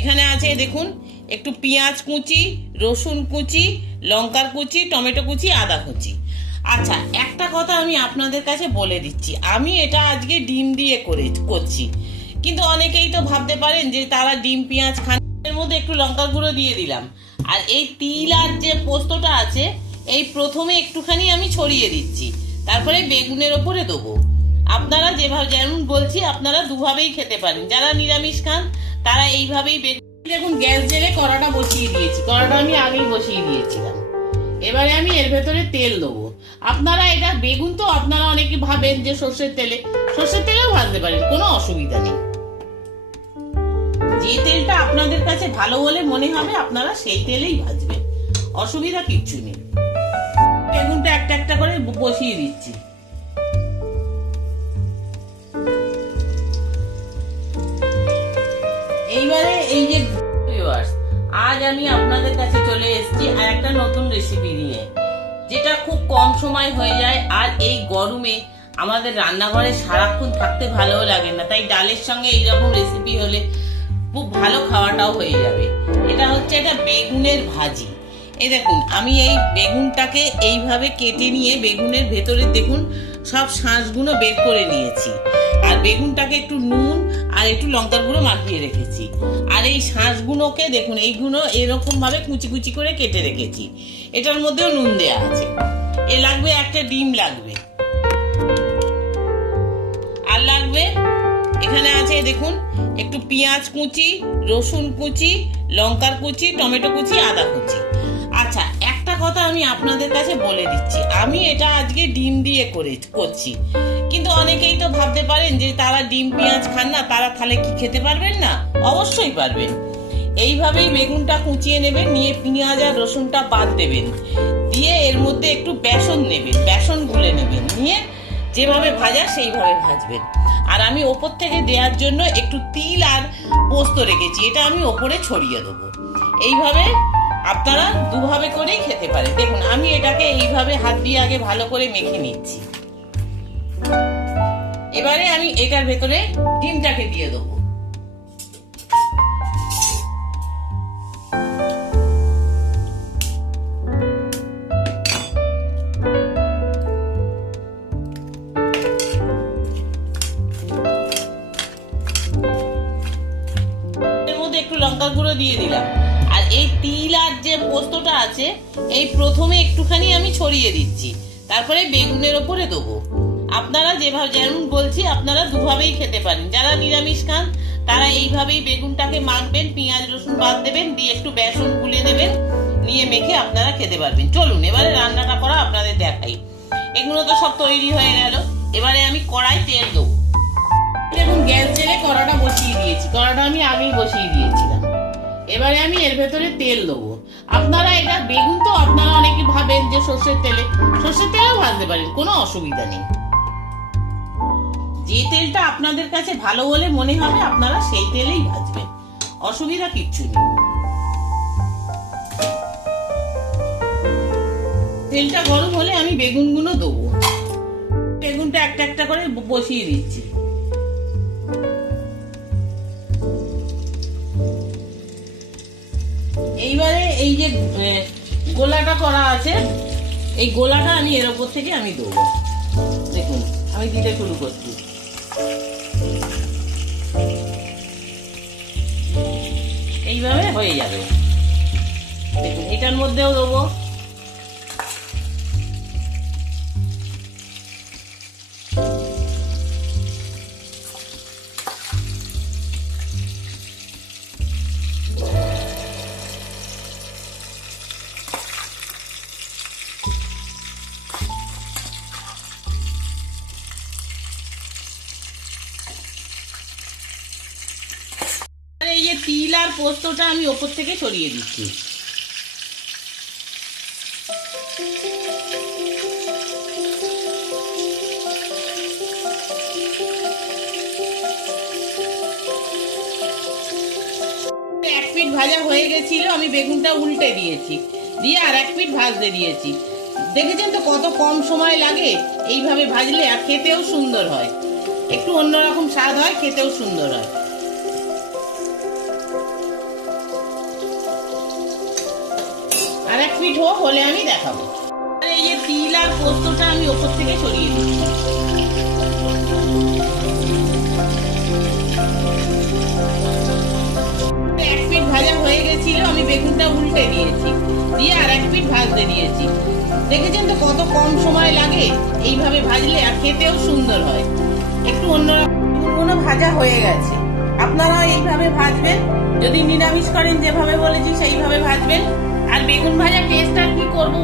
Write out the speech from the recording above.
এখানে আছে দেখুন একটু পেঁয়াজ কুচি, রসুন কুচি, লঙ্কার কুচি, টমেটো কুচি, আদা কুচি। আচ্ছা, একটা কথা আমি আপনাদের কাছে বলে দিচ্ছি, আমি এটা আজকে ডিম দিয়ে করছি, কিন্তু অনেকেই তো ভাবতে পারেন যে তারা ডিম পেঁয়াজ খান, এর মধ্যে একটু লঙ্কার গুঁড়ো দিয়ে দিলাম। আর এই তিল আর যে পোস্তটা আছে, এই প্রথমে একটুখানি আমি ছড়িয়ে দিচ্ছি, তারপরে বেগুনের ওপরে দেবো। আপনারা যেভাবে যেমন বলছি আপনারা দুভাবেই খেতে পারেন। যারা নিরামিষ খান তারা এইভাবেই দেখুন গ্যাস জেলে কড়াটা বসিয়ে দিয়েছি, কড়াটা আমি আগেই বসিয়ে দিয়েছিলাম। এবারে আমি এর ভেতরে তেল দেবো। আপনারা এটা বেগুন তো আপনারা অনেকে ভাবেন যে সর্ষের তেলেও ভাজতে পারেন, কোনো অসুবিধা নেই। যে তেলটা আপনাদের কাছে ভালো বলে মনে হবে আপনারা সেই তেলেই ভাজবেন, অসুবিধা কিচ্ছু নেই। বেগুনটা একটা একটা করে বসিয়ে দিচ্ছি। এইবারে এই যে আজ আমি আপনাদের কাছে চলে এসেছি আর একটা নতুন রেসিপি নিয়ে, যেটা খুব কম সময় হয়ে যায়। আর এই গরমে আমাদের রান্নাঘরে সারাক্ষণ থাকতে ভালোও লাগে না, তাই ডালের সঙ্গে এইরকম রেসিপি হলে খুব ভালো খাওয়াটাও হয়ে যাবে। এটা হচ্ছে একটা বেগুনের ভাজি। এই দেখুন আমি এই বেগুনটাকে এইভাবে কেটে নিয়ে বেগুনের ভেতরে দেখুন সব শাঁসগুলো বের করে নিয়েছি, আর বেগুনটাকে একটু নুন আর একটু লঙ্কার গুঁড়ো মাখিয়ে রেখেছি। আর এই শাঁসগুলোকে দেখুন এইগুলো এরকম ভাবে কুচি কুচি করে কেটে রেখেছি। এটার মধ্যেও নুন দেয়া আছে। এ লাগবে একটা ডিম লাগবে, আর লাগবে এখানে আছে দেখুন একটু পেঁয়াজ কুচি, রসুন কুচি, লঙ্কার কুচি, টমেটো কুচি, আদা কুচি। আচ্ছা, একটা কথা আমি আপনাদের কাছে বলে দিচ্ছি, আমি এটা আজকে ডিম দিয়ে করছি, কিন্তু অনেকেই তো ভাবতে পারেন যে তারা ডিম পেঁয়াজ খান না, তারা তাহলে কি খেতে পারবেন না? অবশ্যই পারবেন। এইভাবেই বেগুনটা কুচিয়ে নেবেন, নিয়ে পেঁয়াজ আর রসুনটা বাদ দেবেন, দিয়ে এর মধ্যে একটু বেসন নেবেন, বেসন গুলে নেবেন, নিয়ে যেভাবে ভাজা সেইভাবে ভাজবেন। আর আমি ওপর থেকে দেওয়ার জন্য একটু তিল আর পোস্ত রেখেছি, এটা আমি ওপরে ছড়িয়ে দেবো। এইভাবে আপনারা দুভাবে করেই খেতে পারেন। দেখুন আমি এটাকে এইভাবে হাত দিয়ে আগে ভালো করে মেখে নিচ্ছি। এবারে আমি এটার ভেতরে ডিমটাকে দিয়ে দেবো। এর মধ্যে একটু লঙ্কার গুঁড়ো দিয়ে দিলাম। আর এই তিল আর যে পোস্তটা আছে, এই প্রথমে একটুখানি আমি ছড়িয়ে দিচ্ছি, তারপরে বেগুনের ওপরে দেবো। আপনারা যেভাবে যেমন বলছি আপনারা দুভাবেই খেতে পারেন। যারা নিরামিষ খান তারা এইভাবেই বেগুনটাকে মাখবেন, পেঁয়াজ রসুন বাদ দেবেন, দিয়ে একটু বেসন গুলে নেবেন, নিয়ে মেখে আপনারা খেতে পারবেন। চলুন এবারে রান্নাটা করা আপনাদের দেখাই। এগুলো তো সব তৈরি হয়ে গেল। এবারে আমি কড়াই তেল দেবো। দেখুন গ্যাস জেলে কড়াটা বসিয়ে দিয়েছি, কড়াটা আমি আগেই বসিয়ে দিয়েছিলাম। এবারে আমি এর ভেতরে তেল দেবো। আপনারা এটা বেগুন তো আপনারা অনেকে ভাবেন যে সর্ষের তেলেও ভাজতে পারেন, কোনো অসুবিধা নেই। যে তেলটা আপনাদের কাছে ভালো বলে মনে হবে আপনারা সেই তেলেই ভাজবেন, অসুবিধা কিচ্ছু নেই। তেলটা গরম হলে আমি বেগুনগুলো দেবো। বেগুনটা একটা একটা করে বসিয়ে দিচ্ছি। এইবারে এই যে গোলাটা করা আছে, এই গোলাটা আমি এর উপর থেকে আমি দেবো। দেখুন আমি দিতে শুরু করছি। এইভাবে হয়ে যাবে। দেখুন এটার মধ্যেও দেবো। এই যে তিল আর পোস্তটা আমি ওপর থেকে ছড়িয়ে দিচ্ছি। এক পিঠ ভাজা হয়ে গেছিল, আমি বেগুনটা উল্টে দিয়েছি, দিয়ে আর এক পিঠ ভাজতে দিয়েছি। দেখেছেন তো কত কম সময় লাগে এইভাবে ভাজলে, আর খেতেও সুন্দর হয়, একটু অন্যরকম স্বাদ হয়, খেতেও সুন্দর হয়। পিঠ হোক, হলে আমি দেখাবো। আর এই যে তিল আর পোস্তটা আমি ওপর থেকে সরিয়ে দিচ্ছি। এক পিঠ ভাজা হয়ে গেছিল, আমি বেগুনটা উল্টে দিয়েছি, দিয়ে আর এক পিঠ ভাজতে দিয়েছি। দেখেছেন তো কত কম সময় লাগে এইভাবে ভাজলে, আর খেতেও সুন্দর হয়। একটু অন্যরকম ভাজা হয়ে গেছে, আপনারাও এইভাবে ভাজবেন। যদি নিরামিষ করেন যেভাবে বলেছি সেইভাবে ভাজবেন। আর বেগুন ভাজা টেস্ট আর কি করবো।